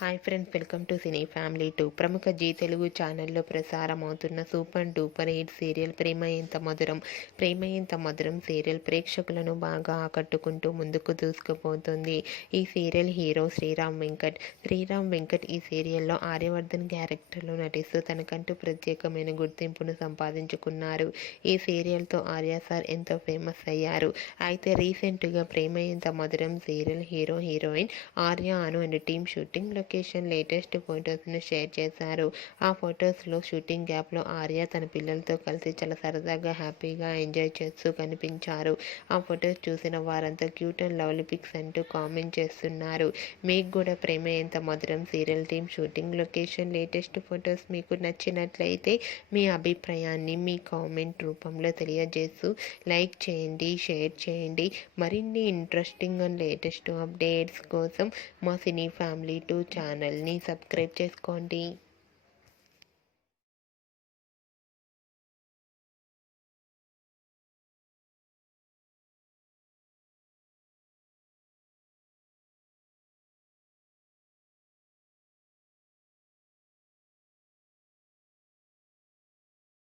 Hi friends, welcome to cine family 2. ప్రముఖ G Telugu ఛానల్లో ప్రసారమవుతున్న super duper hit serial ప్రేమ ఎంత మధురం. ప్రేమ Entha Madhuram serial ప్రేక్షకులను బాగా ఆకట్టుకుంటూ ముందుకు దూసుకుపోతుంది. ఈ సీరియల్ హీరో శ్రీరామ్ వెంకట్ ఈ సీరియల్లో ఆర్యవర్ధన్ క్యారెక్టర్లో నటిస్తూ తనకంటూ ప్రత్యేకమైన గుర్తింపును సంపాదించుకున్నారు. ఈ సీరియల్తో ఆర్య సార్ ఎంతో ఫేమస్ అయ్యారు. అయితే రీసెంట్గా Prema Entha Madhuram serial hero heroine Arya and team shooting location latest ఫొటోస్ను షేర్ చేశారు. ఆ ఫొటోస్లో షూటింగ్ గ్యాప్లో ఆర్య తన పిల్లలతో కలిసి చాలా సరదాగా హ్యాపీగా ఎంజాయ్ చేస్తూ కనిపించారు. ఆ ఫొటోస్ చూసిన వారంతా క్యూట్ అండ్ లవ్లీ పిక్స్ అంటూ కామెంట్ చేస్తున్నారు. మీకు కూడా ప్రేమ Entha Madhuram serial team shooting location latest photos మీకు నచ్చినట్లయితే మీ అభిప్రాయాన్ని మీ కామెంట్ రూపంలో తెలియజేస్తూ లైక్ చేయండి, షేర్ చేయండి. మరిన్ని ఇంట్రెస్టింగ్ అండ్ లేటెస్ట్ అప్డేట్స్ కోసం మా సినీ ఫ్యామిలీ 2 ఛానల్ని సబ్స్క్రైబ్ చేసుకోండి.